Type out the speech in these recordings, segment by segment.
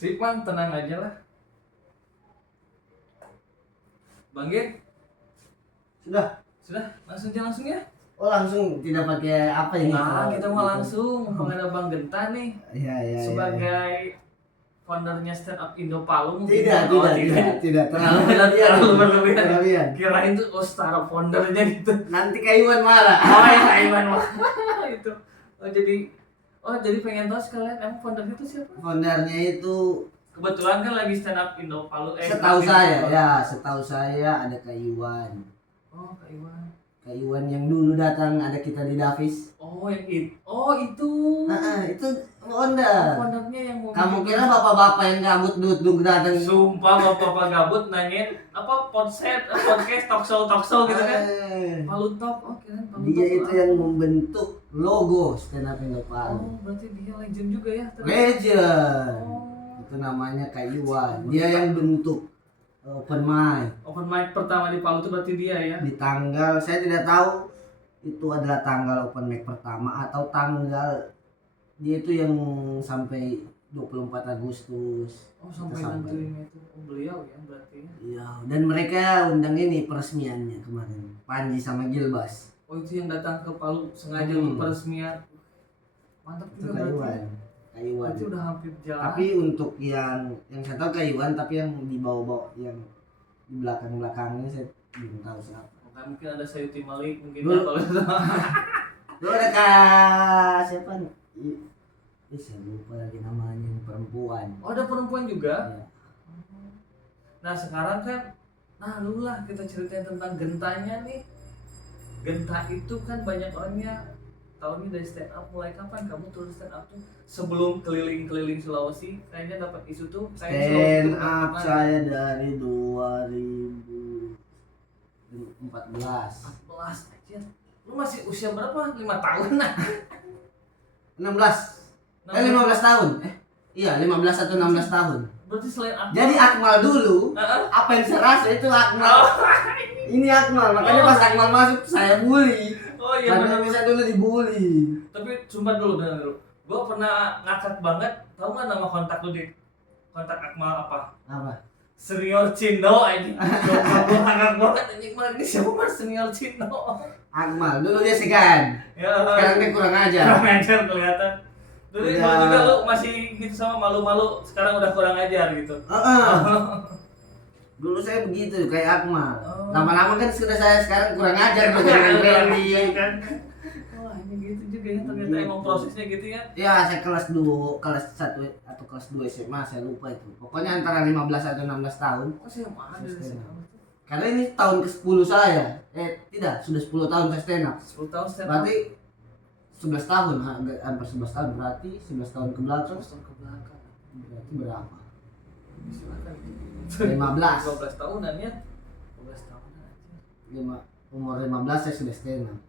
Sip man, tenang aja lah. Bang Gen, Sudah. langsung ya. Oh langsung tidak pakai apa ini? Nah, kita mau gitu. langsung menghadap Bang Genta nih Iya. sebagai foundernya Stand Up Indo Palu mungkin. Tidak. Terlalu berlebihan. Kirain tuh setara foundernya gitu. Nanti Kayuan marah. Oh ya, Iwan wah. Itu. jadi pengen tahu sekalian emang foundernya itu siapa? Foundernya itu Kebetulan kan lagi Stand Up Indo Palu. setahu saya ada Kayuan. Oh, Kak Iwan. Kayuan yang dulu datang ada kita di Davis. Oh, yang itu. Oh, itu. Itu founder. Foundernya yang mau. Kamu kira bapak-bapak yang gabut duduk datang? Sumpah bapak gabut nanyain apa podcast talk show gitu kan. Palu Talk. Oh, kirain Palu Dia Talk. itu yang membentuk logo Stand Up Indo Oh, Palu. berarti dia legend juga ya. Legend. Oh. Itu namanya Kayuan. Dia yang bentuk open mic. Open mic pertama di Palu itu berarti dia ya. Di tanggal, saya tidak tahu itu adalah tanggal open mic pertama atau tanggal dia itu yang sampai 24 Agustus. Oh, sampai nentuin itu. Oh, beliau ya berarti. Iya, dan mereka undang ini peresmiannya kemarin. Panji sama Gilbas. Oh, itu yang datang ke Palu sengaja untuk peresmian. Mantap Itu juga berarti. Kayuan. Itu udah hampir jalan. Tapi untuk yang saya tahu Kayuan, tapi yang di bawah yang di belakangnya saya belum tahu siapa. Mungkin ada Sayuti Malik mungkin Dulu. ya kalau itu. Lu ada siapa nih? Saya lupa lagi namanya, yang perempuan. Oh, ada perempuan juga. Iya. Nah, sekarang kan lu lah kita ceritain tentang Gentanya nih. Genta itu kan banyak orangnya tahu nih dari stand up. Mulai kapan kamu turun stand up tuh? Sebelum keliling-keliling Sulawesi kayaknya dapat isu tuh kayak Stand up saya dari 2014. 14 aja. Lu masih usia berapa? 5 tahun lah. 16 tahun. Iya, 15 atau 16 tahun. Berarti selain Akmal. Jadi Akmal dulu, apa yang saya rasa itu Akmal. Ini Akmal, makanya pas Akmal masuk saya bully. Oh iya, karena saya dulu dibully. Tapi sumpah dulu. Gua pernah ngakak banget. Tahu nggak nama kontak lu di kontak Akmal apa? Apa? Senior Cino aja. Gua ngakak banget anjing, malah ini siapa mas Senior Cino. Akmal, dulu dia segan. Ya, Sekarang dia kurang ajar. kurang ajar kelihatan. Dulu juga lu masih gitu sama malu-malu, sekarang udah kurang ajar gitu. Dulu saya begitu kayak Akmal. Oh. Lama-lama kan sudah saya sekarang kurang ajar dengan Randy. Wah, ini gitu juga ya ternyata emang prosesnya gitu ya. Ya, saya kelas 1 atau kelas 2 SMA, saya lupa itu. Pokoknya antara 15 atau 16 tahun. Oh, saya mahal dari sana. Karena ini tahun ke-10 saya. Tidak, sudah 10 tahun saya stand up. 10 tahun stand up. Berarti 11 tahun, hampir 11 tahun, berarti 11 tahun ke belakang. 11 tahun ke belakang. Berarti berapa? Silakan. 15. 12 tahunan ya. 12 tahunan aja. Umur 15 saya sudah stand up.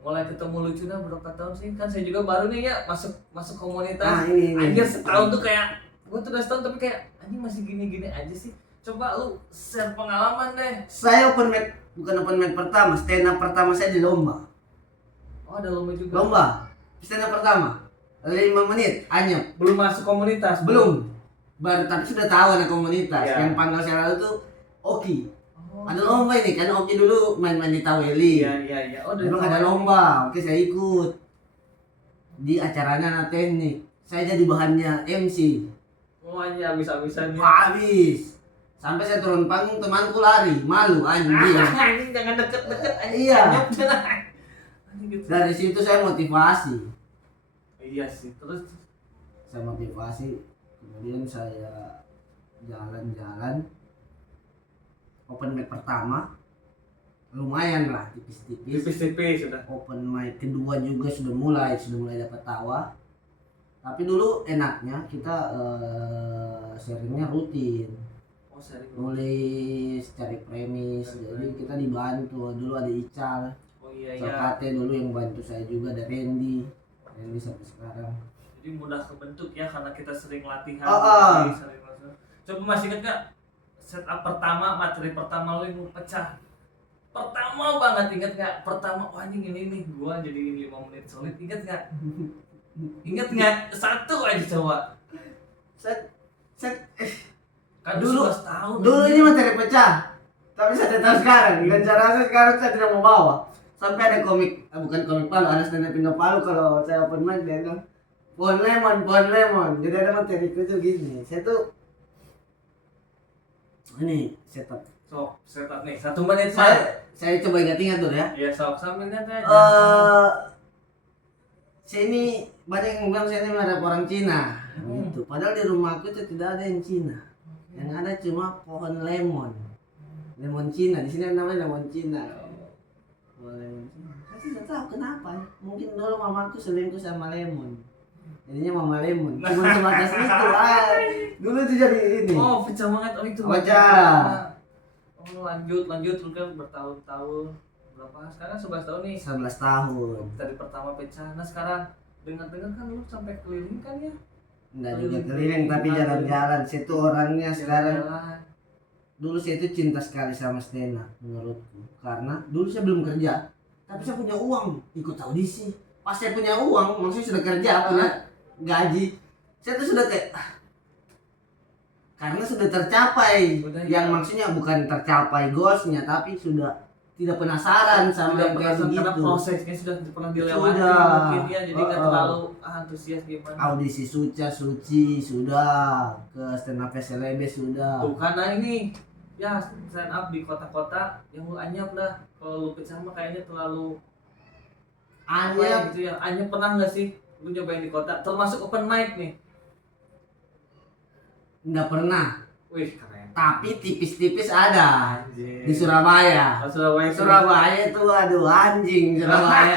Mulai ketemu lucunya berapa tahun sih? Kan saya juga baru nih ya masuk komunitas. Nah, ini. Anjir setahun tuh kayak gua tuh udah setahun tapi kayak anjing masih gini-gini aja sih. Coba lu share pengalaman deh. Saya bukan open mic pertama, stand up pertama saya di lomba. Oh, ada lomba juga. Lomba. Stand up pertama. 5 menit, anyep. Belum masuk komunitas. Belum. Baru tapi sudah tahu anak komunitas. Ya. Yang panggal saya lalu tuh Oki. Oh. Ada lomba ini kan Oki dulu main-main di Taweli. Iya. Oh, dari Memang ada lomba. Oke, saya ikut. Di acaranya anak teknik. Saya jadi bahannya MC. Oh, anjir habis-habisan ya. Habis. Sampai saya turun panggung temanku lari, malu anjing. Anjing jangan deket-deket anjing. Iya. Anjing gitu. Dari situ saya motivasi. Iya sih. Terus Saya motivasi, kemudian saya jalan-jalan. Open mic pertama lumayan lah, tipis-tipis. tipis-tipis sudah. Open mic kedua juga sudah mulai dapat tawa. Tapi dulu enaknya kita sharingnya rutin. Oh, sering. Nulis, cari premis, jadi kita dibantu. Dulu ada Ical, Oh iya. Sokate dulu yang bantu saya juga, ada Randy sampai sekarang. Jadi mudah kebentuk ya karena kita sering latihan. Sering latihan. Coba masih ingat gak setup pertama, materi pertama lo yang pecah? Pertama banget, ingat gak? Pertama, wah anjing ini nih gua jadi 5 menit solid, ingat gak? Ingat gak? Satu aja coba. Kan Dulu- 11 tahun. Dulu ini materi pecah, tapi saya tahu sekarang. Dan cara saya sekarang saya tidak mau bawa. Sampai ada komik, bukan komik Palu, ada stand up Indo Palu kalau saya open mic dia bilang pohon lemon. Jadi ada materiku itu gini. Saya tuh ini setup. Sok, setup nih. 1 menit Saya coba ingat-ingat dulu ya. Ya sok sambil lihat aja. Saya ini banyak yang bilang saya ini ada orang Cina. Gitu. Padahal di rumahku itu tidak ada yang Cina. Yang ada cuma pohon lemon. Lemon Cina. Di sini namanya lemon Cina. Pohon lemon Cina. Saya tidak tahu kenapa. Mungkin dulu mamaku selingkuh sama lemon. Jadinya mama lemon. Cuma sebatas itu. Dulu itu jadi ini. Oh, pecah banget itu. Pecah. Oh, lanjut terus kan bertahun-tahun. Berapa? Sekarang 11 tahun nih. 11 tahun. Dari pertama pecah. Nah, sekarang dengar-dengar kan lu sampai keliling kan ya? Enggak juga keliling tapi jalan-jalan. Saya tuh orangnya sekarang. Jalan-jalan. Dulu saya itu cinta sekali sama stand up menurutku. Karena dulu saya belum kerja. Tapi saya punya uang. Ikut audisi. Pas saya punya uang, maksudnya sudah kerja, punya gaji. Saya tuh sudah kayak karena sudah tercapai. Yang maksudnya bukan tercapai goalsnya, tapi sudah tidak penasaran sama yang kayak karena begitu. prosesnya sudah pernah dilewati Sudah. mungkin ya, jadi nggak terlalu antusias gimana. Audisi Suci sudah, ke stand up selebe sudah. Tuh karena ini ya stand up di kota-kota yang lu anyap dah. Kalau lu pecah mah kayaknya terlalu apa ya Anyap gitu ya. Anyap pernah nggak sih lu nyobain di kota? Termasuk open mic nih. nggak pernah, Wih keren. tapi tipis-tipis ada Anjir. di Surabaya. Oh, Surabaya. Surabaya itu aduh anjing Surabaya.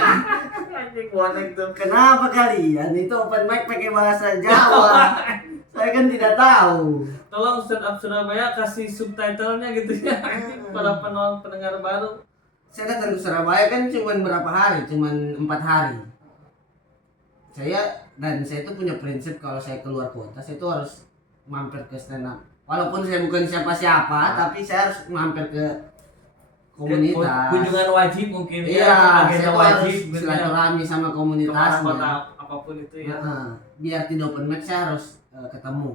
Anjing bonek tuh. Kenapa kalian itu open mic pakai bahasa Jawa? Saya kan tidak tahu. Tolong stand up Surabaya kasih subtitlenya gitu ya. Para pendengar baru. Saya datang ke Surabaya kan cuma berapa hari, cuma 4 hari. Saya tuh punya prinsip kalau saya keluar kota, saya tuh harus mampir ke stand up. Walaupun saya bukan siapa-siapa, tapi saya harus mampir ke komunitas. Kunjungan wajib mungkin Iya, ya. saya Agenda tuh wajib harus gitu ya. silaturahmi sama Kemana komunitasnya. kota apapun itu ya. Biar tidak open mic saya harus ketemu.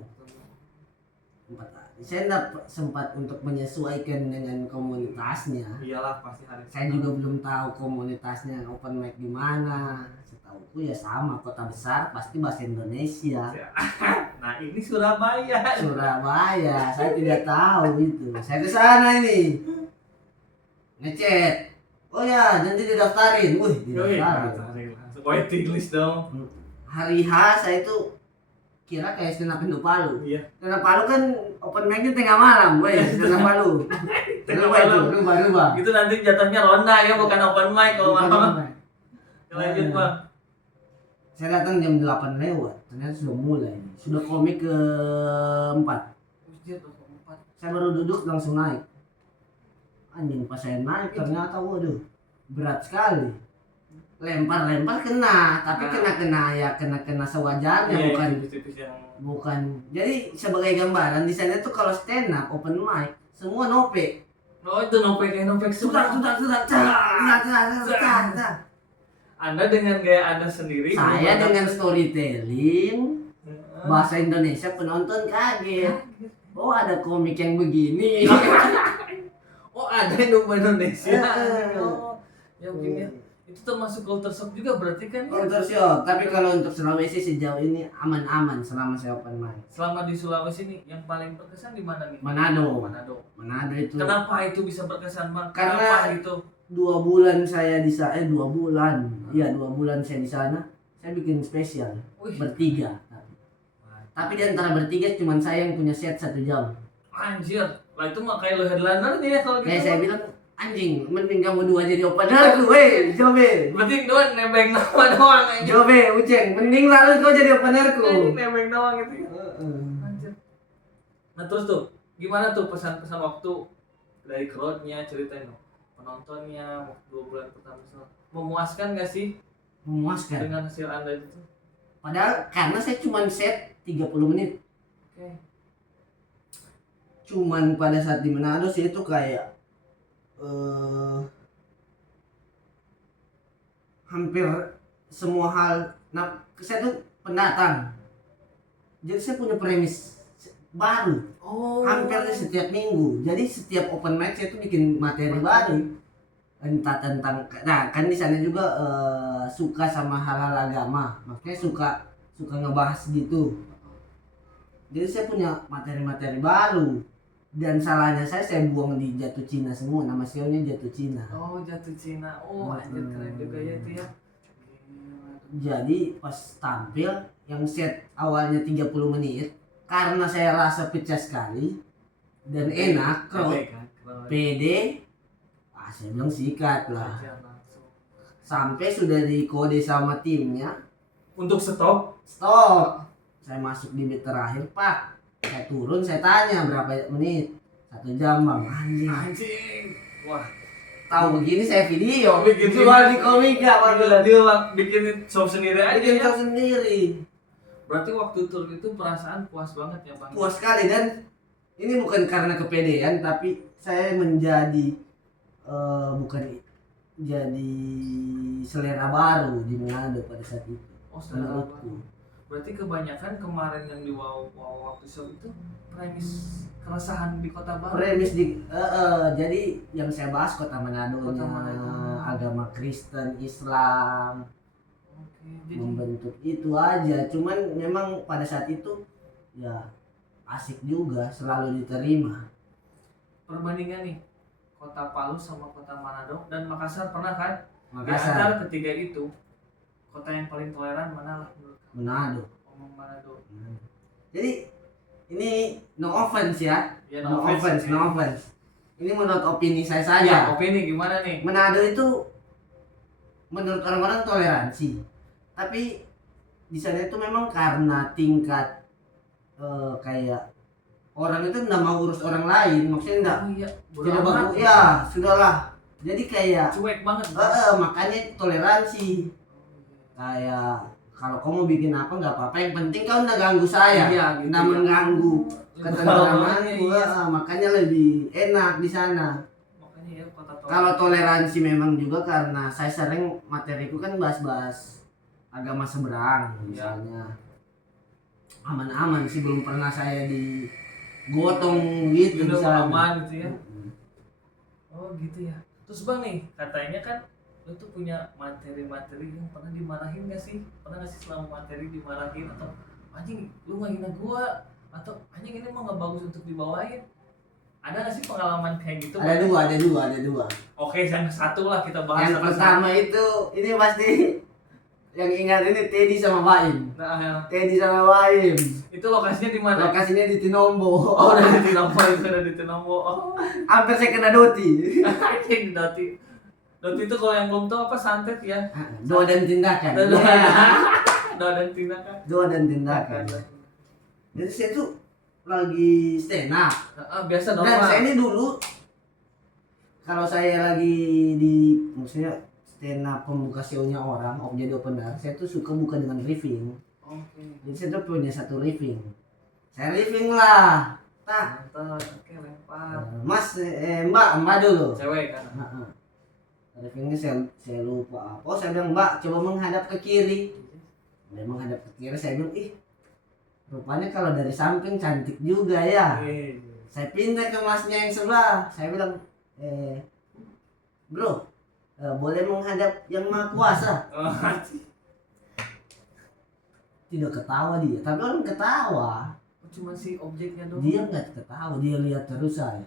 4 hari. Saya tidak sempat untuk menyesuaikan dengan komunitasnya. Iyalah pasti hari. Saya juga belum tahu komunitasnya open mic di mana. Setauku ya sama kota besar pasti bahasa Indonesia. Nah ini Surabaya. Surabaya, saya tidak tahu itu. Saya ke sana ini. Ngechat. Oh ya, nanti didaftarin. Wih, didaftarin. Langsung waiting list dong. Hari H saya itu kira kayak stand up Indo Palu. Iya. Stand up Palu kan open mic-nya tengah malam, weh, stand up Palu. Tengah Rubah itu, malam. rubah. Itu nanti jatuhnya ronda ya, bukan open mic kalau Bukan malam. open mic. Lanjut bang. Saya datang jam 8 lewat, ternyata sudah mulai. Sudah komik ke-4. Saya baru duduk langsung naik. Anjing pas saya naik ternyata waduh berat sekali. Lempar kena, tapi kena sewajarnya, Iya, bukan tipis-tipis yang bukan. Jadi sebagai gambaran di sana tuh kalau stand up open mic semua nope. oh itu nopek Sudah. Anda dengan gaya Anda sendiri. Saya dengan storytelling Heeh. bahasa Indonesia penonton kaget. Oh ada komik yang begini. Oh ada Indonesia. Heeh. Oh, ya mungkin ya. Itu termasuk culture shock juga berarti kan ya? Untuk shock, tapi kalau untuk Sulawesi sejauh ini aman-aman selama saya open mic. Selama di Sulawesi nih yang paling berkesan di mana nih? Manado. Manado. Itu Kenapa itu bisa berkesan bang? Karena- Kenapa itu? 2 bulan saya di sana, 2 bulan. Iya, 2 bulan saya di sana. Saya bikin spesial Wih. bertiga. Tapi di antara bertiga cuma saya yang punya set 1 jam. Anjir, lah itu mah kayak lo headliner nih ya kalau gitu. Kayak saya bilang, anjing, mending kamu 2 jadi openerku, weh, Jobe. berarti doang nebeng nama doang aja. Jobe, Uceng, mending lalu kau jadi openerku. Nebeng doang gitu ya. Anjir. Nah terus tuh, gimana tuh pesan-pesan waktu dari crowdnya, ceritain dong. Penontonnya, 2 bulan pertama memuaskan gak sih Memuaskan. dengan hasil Anda itu? Padahal karena saya cuma set 30 menit. Oke. Cuman pada saat di Manado sih itu kayak hampir semua hal. Nah, saya tuh pendatang. Jadi saya punya premis baru. Oh. Hampir setiap minggu. Jadi setiap open mic saya tuh bikin materi baru. Entah tentang, nah kan di sana juga suka sama hal-hal agama, makanya suka ngebahas gitu. Jadi saya punya materi-materi baru. Dan salahnya saya buang di Jatuh Cina semua, nama sionya Jatuh Cina. Oh, Jatuh Cina. Oh, anjir keren juga ya itu ya. Jadi pas tampil yang set awalnya 30 menit, karena saya rasa pecah sekali dan enak, pede, saya bilang sikat lah. Sampai sudah dikode sama timnya untuk stop. Saya masuk di beat terakhir, Pak. Saya turun, saya tanya berapa menit. 1 jam, Bang. Anjing. Wah, tahu begini saya video. Bikin jual di komika, Pak. Dia bikin show sendiri aja. Bikin show sendiri. Berarti waktu tur itu perasaan puas banget ya, Bang? Puas sekali, dan ini bukan karena kepedean, tapi saya menjadi bukan jadi selera baru di Manado pada saat itu. Oh, selera baru. Berarti kebanyakan kemarin yang di Wow waktu show itu premis keresahan di kota baru. Premis di jadi yang saya bahas kota Manado, agama Kristen, Islam. Oke, jadi membentuk itu aja. Cuman memang pada saat itu ya asik juga, selalu diterima. Perbandingan nih kota Palu sama kota Manado dan Makassar pernah kan? Makassar. Di antara ketiga itu kota yang paling toleran mana lah menurut kamu? Manado. Manado. Jadi ini no offense ya. Ya, no offense. Ini menurut opini saya saja. Ya, opini gimana nih? Manado itu menurut orang-orang toleransi. Tapi di sana itu memang karena tingkat kayak orang itu enggak mau urus orang lain, maksudnya enggak. Oh, iya. Tidak bagus. Ya, sudahlah. Jadi kayak cuek banget. Makanya toleransi. Kayak kalau kamu bikin apa nggak apa-apa, yang penting kau nggak ganggu saya, iya, gitu, nggak mengganggu ketentramanku, iya. Makanya lebih enak di sana. Makanya ya kota Kalau toleransi memang juga karena saya sering materiku kan bahas-bahas agama seberang misalnya. Aman-aman sih, belum pernah saya digotong gitu udah misalnya. aman gitu ya. Oh gitu ya. Terus Bang nih, katanya kan lu tuh punya materi-materi yang pernah dimarahin gak sih? Pernah gak sih selama materi dimarahin atau anjing lu ngehina gua atau anjing ini mah gak bagus untuk dibawain? Ada gak sih pengalaman kayak gitu? Ada dua. Oke, yang satu lah kita bahas. Yang pertama itu, ini pasti yang ingat ini Teddy sama Baim. Nah, Teddy sama Baim. itu lokasinya di mana? Lokasinya di Tinombo. Oh, udah di Tinombo, itu udah di Tinombo. Oh. Hampir saya kena Doti. Anjing Doti. Doti itu kalau yang belum tahu apa santet ya? Doa dan tindakan. Doa dan tindakan. Doa dan tindakan. Jadi saya tuh lagi stand up. Biasa dong. Dan saya ini dulu kalau saya lagi di maksudnya stand up pembuka show-nya orang, jadi opener, saya tuh suka buka dengan riffing. Oke. Jadi saya tuh punya satu riffing. Saya riffing lah. Tak. Oke, lempar. Mas, Mbak dulu. Cewek kan? Riffingnya saya lupa apa. Oh, saya bilang, Mbak, coba menghadap ke kiri. Dia menghadap ke kiri, saya bilang, ih, rupanya kalau dari samping cantik juga ya. Saya pindah ke masnya yang sebelah. Saya bilang, bro, boleh menghadap yang Maha Kuasa. Tidak ketawa dia, tapi orang ketawa. Cuma si objeknya doang. Dia nggak ketawa, dia lihat terus saya.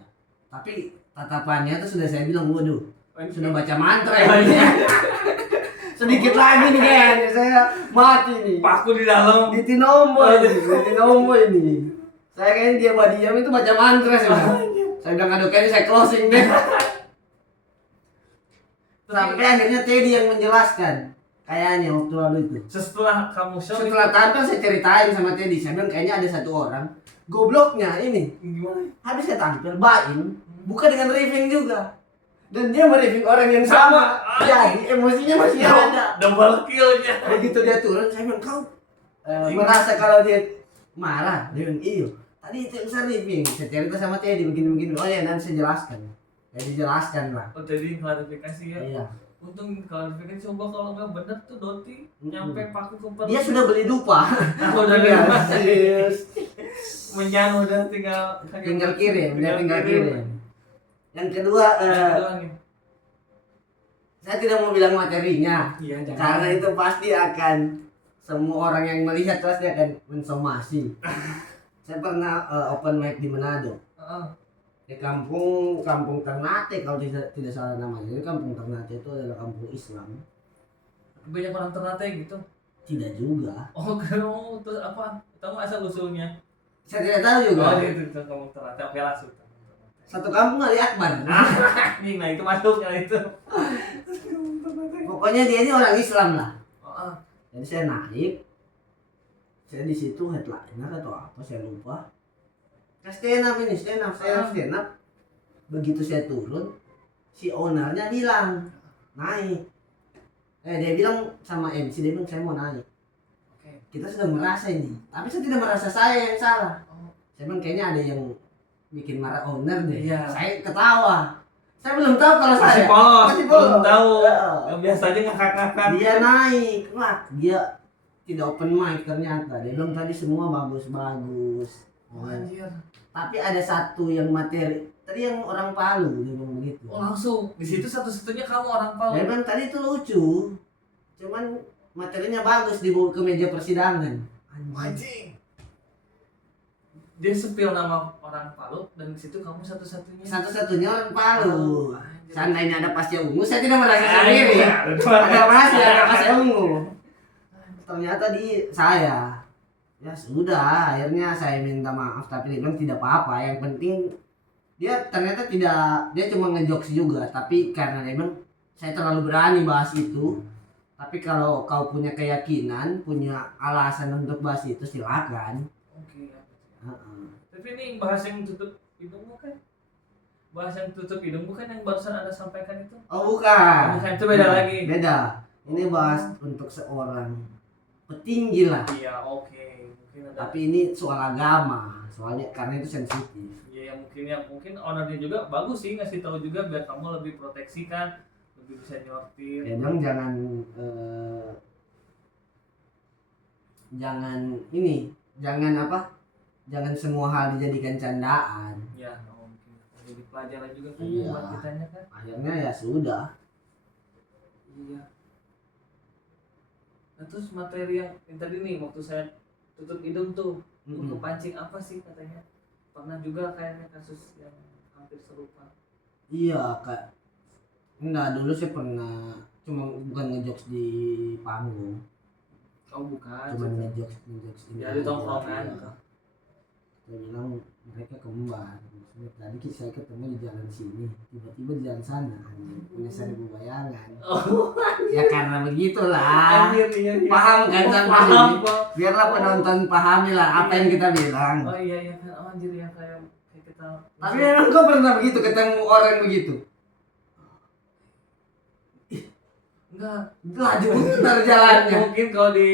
Tapi tatapannya tuh sudah saya bilang, waduh, sudah baca mantra ya. Sedikit lagi nih kayaknya saya mati nih. Paku di dalam. Di Tinombo ini. Saya kayaknya dia diam itu baca mantra saya bilang aduh kayaknya saya closing deh. Sampai akhirnya Teddy yang menjelaskan. Kayaknya waktu lalu itu. Setelah kamu show. Setelah tampil saya ceritain sama Teddy. Saya bilang kayaknya ada satu orang. Gobloknya ini. Gimana? Habis saya tampil, Baim buka dengan riffing juga. Dan dia meriffing orang yang sama. Jadi emosinya masih ada. Double kill-nya. Begitu dia turun, saya bilang kau merasa kalau dia marah. Dia bilang iyo. Tadi itu yang saya riffing. Saya cerita sama Teddy begini-begini. Oh ya nanti saya jelaskan. Jadi jelaskan lah. Oh jadi klarifikasi ya. Iya. Untung kalau dipikir coba kalau nggak bener tuh Doti nyampe paku ke perut. Dia sudah beli dupa. udah Iya, bebas. serius. Menyan udah Tinggal kirim, dia tinggal kirim. Yang kedua, Yang kedua nih. saya tidak mau bilang materinya, Iya, jangan. karena itu pasti akan semua orang yang melihat pasti akan mensomasi. Saya pernah open mic di Manado, Heeh. di kampung Ternate kalau tidak salah namanya. Jadi kampung Ternate itu adalah kampung Islam. Banyak orang Ternate gitu. Tidak juga. Oh, kalau terus apa? Tahu asal usulnya? Saya tidak tahu juga. Oh, itu kamu Ternate. Oke, langsung. Satu kampung Ali Akbar. Nah itu masuknya itu. Pokoknya dia ini orang Islam lah. Oh, Jadi saya naik, saya di situ headliner atau apa saya lupa. Nah, stand up, saya stand up. Begitu saya turun, si ownernya bilang naik. Dia bilang sama MC, dia bilang saya mau naik. oke. Kita sudah merasa ini, tapi saya tidak merasa saya yang salah. Oh, Saya bilang kayaknya ada yang bikin marah owner deh. Iya. Saya ketawa. Saya belum tahu kalau masih saya. polos, Masih belum polos. tahu. Heeh. Yang biasanya ngakak-ngakak. Dia naik, wah dia tidak open mic ternyata. Dia bilang tadi semua bagus-bagus. Oh, anjir. Tapi ada satu yang materi. Tadi yang orang Palu dia bilang begitu. Oh, langsung. Di situ satu-satunya kamu orang Dia Palu. bilang tadi itu lucu. Cuman materinya bagus dibawa ke meja persidangan. Anjing. Dia sepil nama orang Palu dan di situ kamu satu-satunya. Satu-satunya orang Palu. Oh, anjir. Seandainya ada pasnya ungu, saya tidak merasa sendiri. Iya, Ada masih ada pasnya ungu. Ternyata di saya. Ya sudah, akhirnya saya minta maaf tapi dia bilang tidak apa-apa. Yang penting dia ternyata tidak, dia cuma ngejokes juga, tapi karena dia bilang saya terlalu berani bahas itu. Tapi kalau kau punya keyakinan, punya alasan untuk bahas itu silakan. Oke. Ya. Heeh. Tapi ini bahas yang tutup hidung bukan? Bahas yang tutup hidung bukan yang barusan Anda sampaikan itu? Oh bukan. Bukan, itu beda lagi. Beda. Ini bahas untuk seorang petinggi lah. Iya, oke. Mungkin ada. Tapi ini soal agama, soalnya karena itu sensitif. Iya, mungkin ownernya juga bagus sih ngasih tahu juga biar kamu lebih proteksi kan, lebih bisa nyortir. Dia bilang jangan apa? Jangan semua hal dijadikan candaan. Ya, mungkin jadi pelajaran juga kan Iya. buat kitanya kan. Akhirnya ya sudah. Iya. Nah terus materi yang tadi nih waktu saya tutup hidung tuh Mm-mm. kepancing apa sih katanya? Pernah juga kayaknya kasus yang hampir serupa. Iya kak. Enggak, dulu saya pernah bukan ngejokes di panggung, Oh bukan. cuma ngejokes ini. Ya, di aja. tongkrongan. Iya. Saya bilang mereka kembar. Maksudnya, tadi saya ketemu di jalan sini, tiba-tiba di jalan sana, punya 1000 bayangan. Oh, Ya karena begitulah. anjir, iya. Paham kan Oh, sampai paham, sini? Pak. Biarlah penonton pahami lah apa yang kita bilang. Oh iya kan. Oh, anjir ya kayak kita. Tapi memang kau pernah begitu ketemu orang begitu? Enggak. Laju benar jalannya. Mungkin kalau di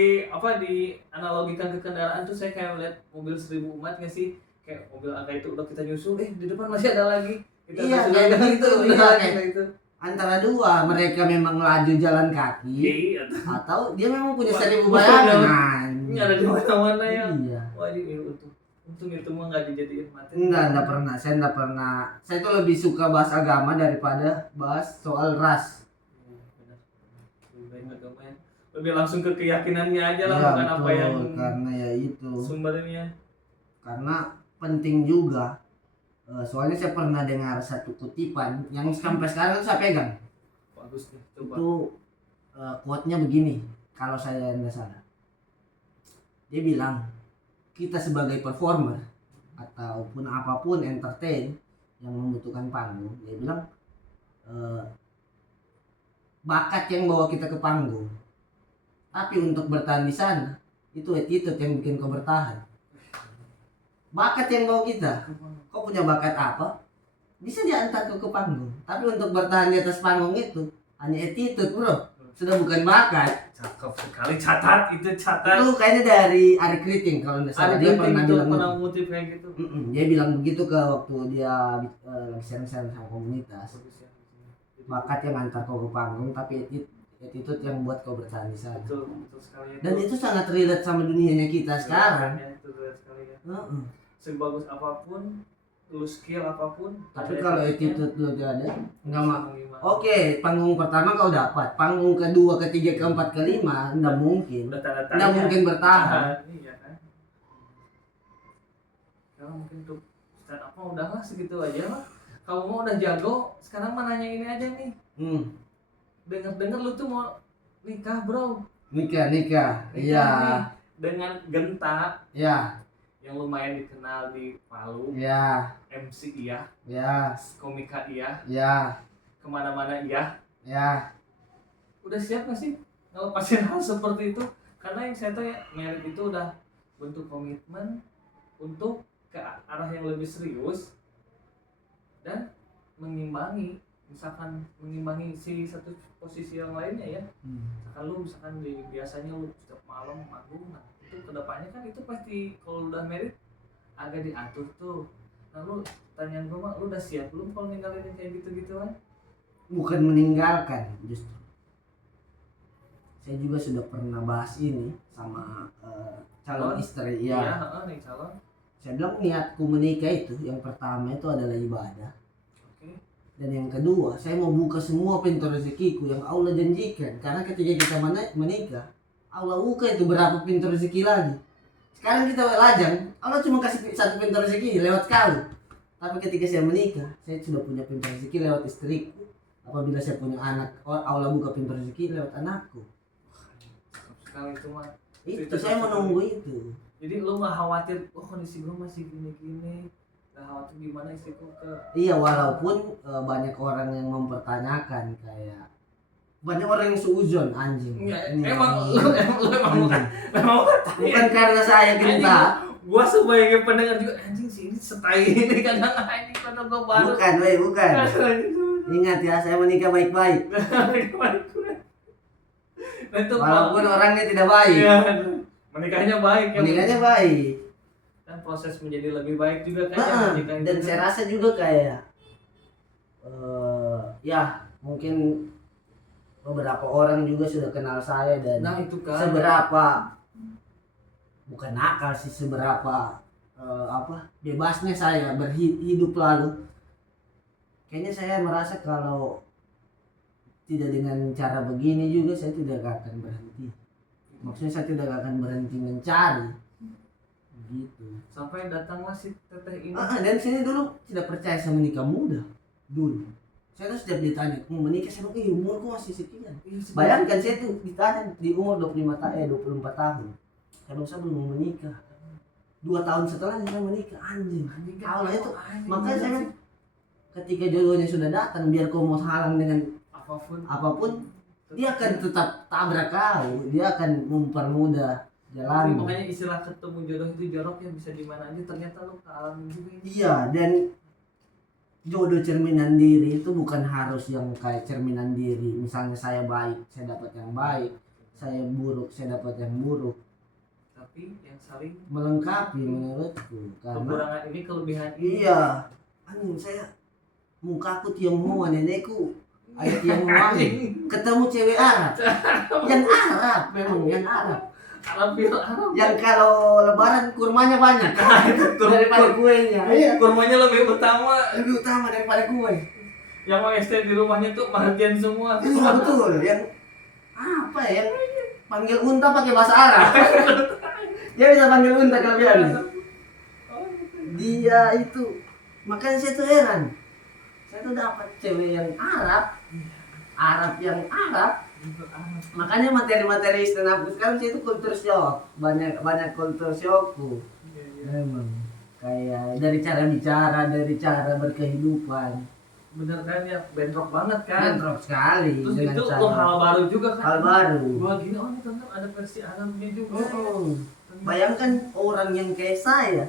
analogikan ke kendaraan tuh saya kayak lihat mobil 1000 umat nggak sih, kayak mobil angka itu udah kita nyusul, di depan masih ada lagi. Kita Iya, susul kayak lagi. begitu, Iya, iya, kayak itu. Antara dua, mereka memang laju jalan kaki Iya. atau dia memang punya Wah, 1000 wah, bayangan. Ini ada di mana-mana ya. Iya. Wah, ini untung itu mah nggak dijadiin materi. Enggak pernah. Saya enggak pernah. Saya tuh lebih suka bahas agama daripada bahas soal ras. Benar. Lebih baik agama ya. Lebih langsung ke keyakinannya aja lah, Iya, bukan apa betul. yang Karena ya itu. sumbernya. Karena penting juga. Soalnya saya pernah dengar satu kutipan yang sampai sekarang saya pegang. Bagus nih, coba. Itu quote-nya begini, kalau saya tidak salah. Dia bilang, kita sebagai performer ataupun apapun entertain yang membutuhkan panggung, dia bilang bakat yang bawa kita ke panggung. Tapi untuk bertahan di sana, itu attitude yang bikin kau bertahan. Bakat yang bawa kita, kau punya bakat apa? Bisa diantar ke panggung. Tapi untuk bertahan di atas panggung itu hanya attitude, bro. Sudah bukan bakat. Cakep sekali, catat. Itu kayaknya dari Ari Kriting kalau nggak salah. Dia pernah bilang pernah gitu. ngutip kayak gitu. Dia bilang begitu ke waktu dia lagi sharing-sharing sama komunitas. Bagus ya. bakat yang antar kau ke panggung, tapi attitude yang buat kau bertahan di sana. Betul sekali. Dan itu sangat relate sama dunianya kita sekarang. Ya, itu relate sekali ya. Heeh. Sebagus apapun, lu skill apapun, Tapi ada kalau attitude-nya, attitude lu tidak ada, nggak bisa mah. gimana. Oke, panggung pertama kau dapat, panggung kedua, ketiga, keempat, kelima, nggak mungkin. Udah tanda Nggak mungkin bertahan. Iya kan. Kalau mungkin untuk stand up mah udahlah segitu aja lah. Kamu mau udah jago, sekarang mah nanya ini aja nih. Dengar lu tuh mau nikah, bro. Nikah. Nikah Iya. nih, dengan Genta Ya. yang lumayan dikenal di Palu. Ya. MC iya, Ya. komika iya, Ya. kemana-mana iya. Ya. Udah siap gak sih ngelepasin hal seperti itu? Karena yang saya tahu ya, merit itu udah bentuk komitmen untuk ke arah yang lebih serius dan mengimbangi, misalkan mengimbangi si satu posisi yang lainnya ya. Misalkan biasanya lu setiap malam manggung, nah itu kedepannya kan itu pasti kalau udah merit agak diatur tuh. Nah lu pertanyaan gue mah, lu udah siap belum kalau ninggalin yang kayak gitu-gituan? Bukan meninggalkan, justru. Saya juga sudah pernah bahas ini sama calon istri. Iya, Ya. nih calon. Saya bilang niatku menikah itu yang pertama itu adalah ibadah. Oke. Dan yang kedua, saya mau buka semua pintu rezekiku yang Allah janjikan. Karena ketika kita menikah, Allah buka itu berapa pintu rezeki lagi. Sekarang kita lajang, Allah cuma kasih satu pintu rezeki lewat kau. Tapi ketika saya menikah, saya sudah punya pintu rezeki lewat istriku. Apabila saya punya anak, Allah buka pintu rezeki lewat anakku. Sekali itu mah. Itu saya menunggu itu. Jadi lu nggak khawatir, oh kondisi gue masih gini-gini, nggak khawatir gimana istriku ke. Iya, walaupun banyak orang yang mempertanyakan kayak banyak orang yang seuzon anjing. Emang Bukan karena saya Genta. Gua sebagai pendengar juga anjing sih ini setai ini kadang anjing pada gua baru. Bukan. Ingat ya, saya menikah baik-baik. Walaupun orangnya tidak baik. Iya, menikahnya baik ya. Menikahnya baik. Dan proses menjadi lebih baik juga kan ya. Dan saya rasa juga kayak ya mungkin beberapa orang juga sudah kenal saya dan nah itu kan seberapa bukan nakal sih, seberapa bebasnya saya berhidup lalu. Kayaknya saya merasa kalau tidak dengan cara begini juga saya tidak akan berhenti. Maksudnya saya tidak akan berhenti mencari gitu. Sampai datanglah si teteh ini. Dan sini dulu tidak percaya sama nikah muda dulu. Saya tuh setiap ditanya mau menikah, saya bilang umurku masih sekian. Bayangkan saya tuh ditanya di umur 24 tahun. Saya bilang saya belum mau menikah. 2 tahun setelahnya saya menikah. Anjing Allah itu. Makanya saya ketika jodohnya sudah datang, biar kau mau halang dengan apapun dia akan tetap tabrak kau. Dia akan mempermudah jalan. Makanya istilah ketemu jodoh itu jorok ya, bisa di mana aja, ternyata lu kealamin juga ini. Iya, dan jodoh cerminan diri itu bukan harus yang kayak cerminan diri. Misalnya saya baik, saya dapat yang baik. Saya buruk, saya dapat yang buruk. Tapi yang saling melengkapi menurutku. Kekurangan ini, kelebihan ini. Iya. Saya mukaku Tionghoa, nenekku ayat Tionghoa. Ketemu cewek Arab. Yang Arab memang, yang Arab. Arab. Yang kalau lebaran kurmanya banyak daripada kuenya. Iya. Kurmanya lebih utama daripada kue. Yang mau stay di rumahnya tuh perhatian semua. Iya betul. Yang apa ya? Yang panggil unta pakai bahasa Arab. Dia bisa panggil unta kelebihan. Dia itu, makanya saya tuh heran. Saya tuh dapat cewek yang Arab yang Arab. Makanya materi-materi stand up sekarang saya itu kultur shock, banyak kultur shockku. Memang kayak dari cara bicara, dari cara berkehidupan. Bener kan ya, bentrok banget kan. Bentrok sekali. Terus itu hal baru juga kan. Hal baru. Wah gini, oh ini tentang ada versi Arabnya juga. Bayangkan orang yang kayak saya.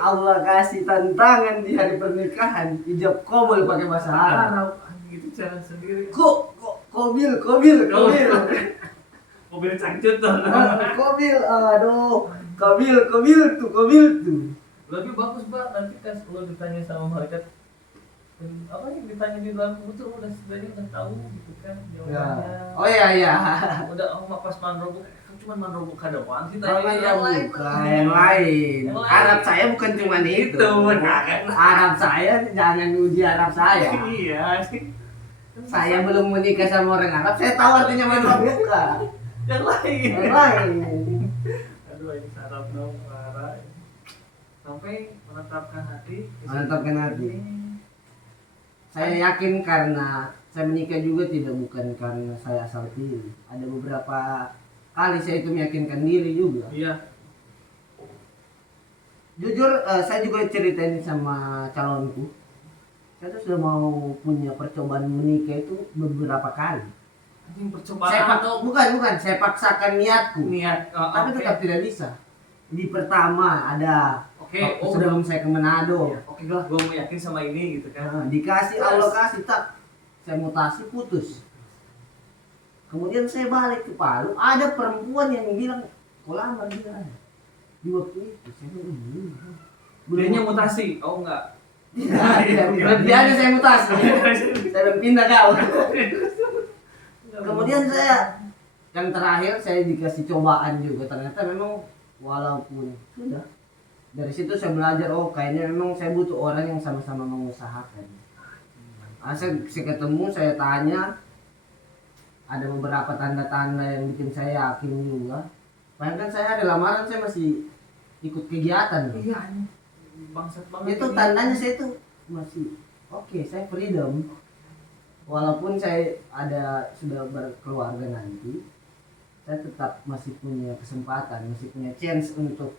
Allah kasih tantangan di hari pernikahan, ijab qabul pakai bahasa Arab. Gitu cara sendiri. Kobil. Mobil cangcut tuh. Kobil, aduh. Kobil tuh. Lebih bagus Pak, nanti kan kalau ditanya sama malaikat, Dan apa yang ditanya di dalam komputer udah sebenarnya udah tahu gitu kan Ya. jawabannya. Oh iya. Udah pas mandrobuk cuma mandrobuk doang sih Kalau tanya yang bukan yang lain. Yang lain. Arab saya bukan cuma itu. benar kan. Arab saya jangan uji Arab saya. Iya sih. Saya belum menikah sama orang Arab, saya tahu artinya mandrobuka. Yang lain. Yang lain. Aduh ini sarap dong parah. Sampai menetapkan hati. Menetapkan hati. Saya yakin karena saya menikah juga bukan karena saya asal pilih. Ada beberapa kali saya itu meyakinkan diri juga. Iya. Jujur saya juga ceritain sama calonku. Saya tuh sudah mau punya percobaan menikah itu beberapa kali. Anjing percobaan Saya atau bukan saya paksakan niatku. niat. Tapi Oke. tetap tidak bisa. Di pertama ada Oke, sebelum saya ke Manado. Oke lah, gue mau yakin sama ini gitu kan. Dikasih Terus? Allah kasih tak. Saya mutasi putus. Kemudian saya balik ke Palu, ada perempuan yang bilang, kok lamar dia? Di waktu itu saya bilang, Dianya mutasi, oh enggak. Dia ada saya mutasi. Saya belum pindah kau. Kemudian saya yang terakhir saya dikasih cobaan juga, ternyata memang walaupun sudah dari situ saya belajar, oh kayaknya memang saya butuh orang yang sama-sama mengusahakan. Saya ketemu, saya tanya, ada beberapa tanda-tanda yang bikin saya yakin juga. Bahkan saya hari lamaran saya masih ikut kegiatan. Iya, bangsat banget. Itu tandanya saya tuh masih oke, saya freedom. Walaupun saya sudah berkeluarga nanti, saya tetap masih punya kesempatan, masih punya chance untuk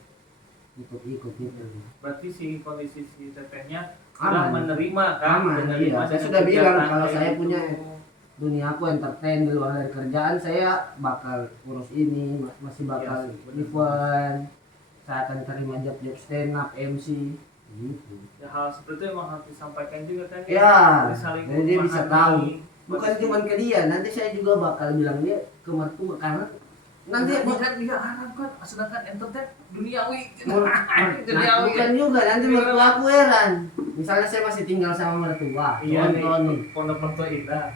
ikut itu. Berarti kondisi si tetehnya Aman. sudah menerima kan? Aman, Menerima iya. Saya dengan sudah bilang kegiatan kalau kayak saya gitu. punya dunia aku entertain di luar dari kerjaan, saya bakal urus ini, masih bakal Iya sih, bener. event, saya akan terima job stand up, MC gitu. Ya, hal seperti itu emang harus disampaikan juga kan. Ya, Jadi saling jadi dia bisa memahami. tahu. Bukan cuma ke dia, nanti saya juga bakal bilang dia ke mertua karena nanti dia Arab kan, sedangkan entertain duniawi. nah, bukan juga nanti mertua aku heran. Misalnya saya masih tinggal sama mertua, Iya nih, contoh nih, pondok mertua indah.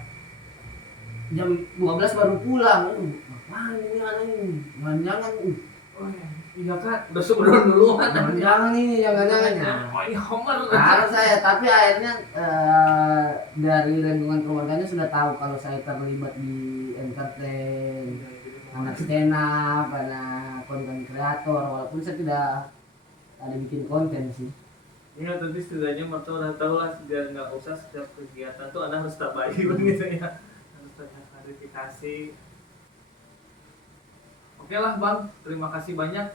jam 12 baru pulang. Apaan ini anak ini? Jangan-jangan Oh iya kan, udah sebelum duluan. jangan ini, jangan-jangan. Oh iya Homer. Harus saya, tapi akhirnya dari lingkungan keluarganya sudah tahu kalau saya terlibat di entertain, anak stand up, anak konten kreator, walaupun saya tidak ada bikin konten sih. Iya, tapi setidaknya mertua udah tahu lah, biar nggak usah setiap kegiatan tuh Anda harus tabayun gitu ya. Harus banyak klarifikasi. Oke lah Bang, terima kasih banyak.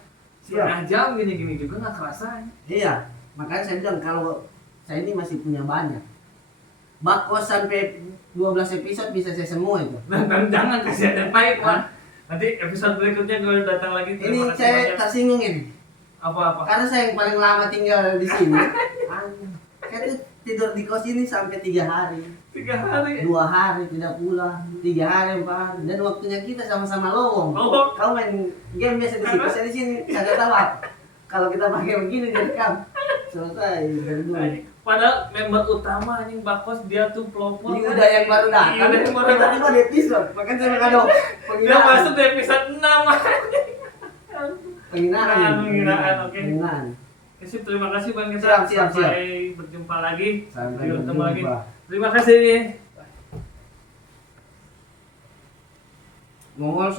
Setengah jam gini-gini juga nggak kerasa. Iya, makanya saya bilang kalau saya ini masih punya banyak. Bakos sampai 12 episode bisa saya semua itu. Dan jangan kasih ada baik Bang. Nanti episode berikutnya gue datang lagi. Ini Terima kasih saya banyak. tersinggung ini. Apa-apa? Karena saya yang paling lama tinggal di sini. Saya tuh tidur di kos ini sampai 3 hari. 3 hari. 2 hari tidak pulang, 3 hari 4 hari, dan waktunya kita sama-sama lowong. Oh. Kau main game biasa di situ, saya di sini kagak tahu apa. Kalau kita pakai begini direkam, selesai berdua. Padahal member utama anjing Bakos dia tuh pelopor. Ini udah yang baru datang, Iya, udah yang baru datang. tiba-tiba di episode, makanya saya mengadu Dia masuk di episode 6. Penghinaan, oke. Penghinaan. Sip, terima kasih Bang kita. Siap. Sampai berjumpa lagi. Sampai Bertemu lagi. berjumpa. Terima kasih. Mongol suruh